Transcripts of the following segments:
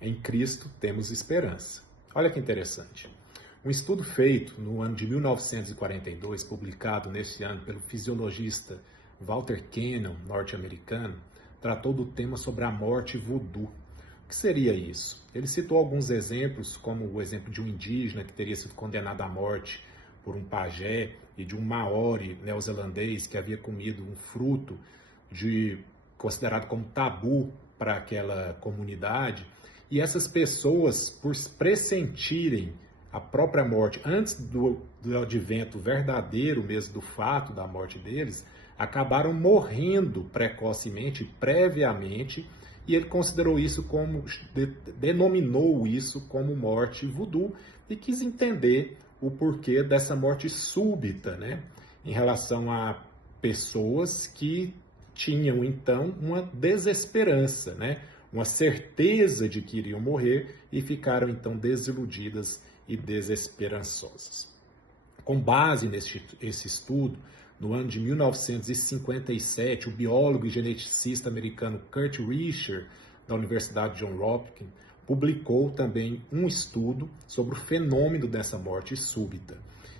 Em Cristo temos esperança. Olha que interessante. Um estudo feito no ano de 1942, publicado nesse ano pelo fisiologista Walter Cannon, norte-americano, tratou do tema sobre a morte voodoo. O que seria isso? Ele citou alguns exemplos, como o exemplo de um indígena que teria sido condenado à morte por um pajé e de um maori neozelandês que havia comido um fruto considerado como tabu para aquela comunidade. E essas pessoas, por pressentirem a própria morte antes do advento verdadeiro mesmo do fato da morte deles, acabaram morrendo precocemente, previamente, e ele considerou isso como, denominou isso como morte voodoo e quis entender o porquê dessa morte súbita, né, em relação a pessoas que tinham então uma desesperança, né, uma certeza de que iriam morrer e ficaram então desiludidas e desesperançosas. Com base nesse estudo, no ano de 1957, o biólogo e geneticista americano Kurt Richter, da Universidade Johns Hopkins, publicou também um estudo sobre o fenômeno dessa morte súbita.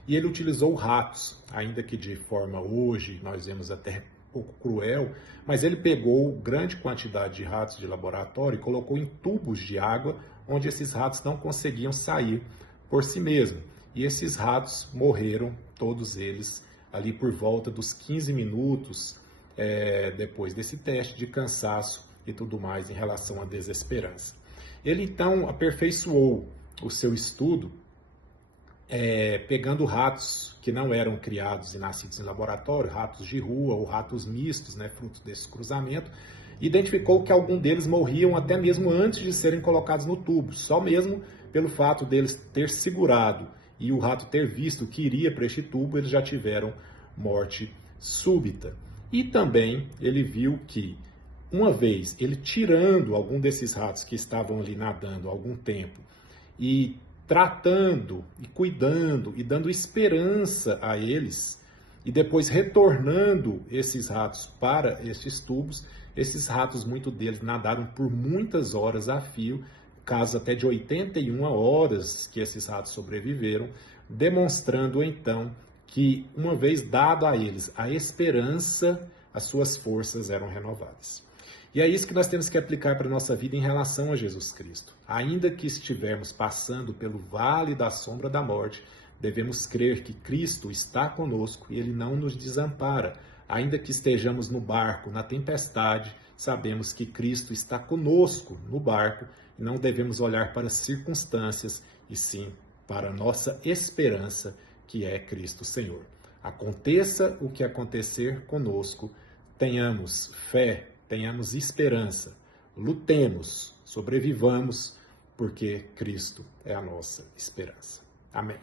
E ele utilizou ratos, ainda que de forma hoje nós vemos até um pouco cruel, mas ele pegou grande quantidade de ratos de laboratório e colocou em tubos de água onde esses ratos não conseguiam sair por si mesmos. E esses ratos morreram, todos eles, ali por volta dos 15 minutos depois desse teste de cansaço e tudo mais em relação à desesperança. Ele então aperfeiçoou o seu estudo pegando ratos que não eram criados e nascidos em laboratório, ratos de rua ou ratos mistos, né, fruto desse cruzamento, identificou que alguns deles morriam até mesmo antes de serem colocados no tubo, só mesmo pelo fato deles ter segurado e o rato ter visto que iria para este tubo, eles já tiveram morte súbita. E também ele viu que, uma vez ele tirando algum desses ratos que estavam ali nadando há algum tempo e tratando e cuidando e dando esperança a eles, e depois retornando esses ratos para estes tubos, esses ratos, muitos deles nadaram por muitas horas a fio, casos até de 81 horas que esses ratos sobreviveram, demonstrando então que, uma vez dado a eles a esperança, as suas forças eram renovadas. E é isso que nós temos que aplicar para a nossa vida em relação a Jesus Cristo. Ainda que estivermos passando pelo vale da sombra da morte, devemos crer que Cristo está conosco e Ele não nos desampara. Ainda que estejamos no barco, na tempestade, sabemos que Cristo está conosco no barco e não devemos olhar para as circunstâncias, e sim para a nossa esperança, que é Cristo Senhor. Aconteça o que acontecer conosco, tenhamos fé, tenhamos esperança, lutemos, sobrevivamos, porque Cristo é a nossa esperança. Amém.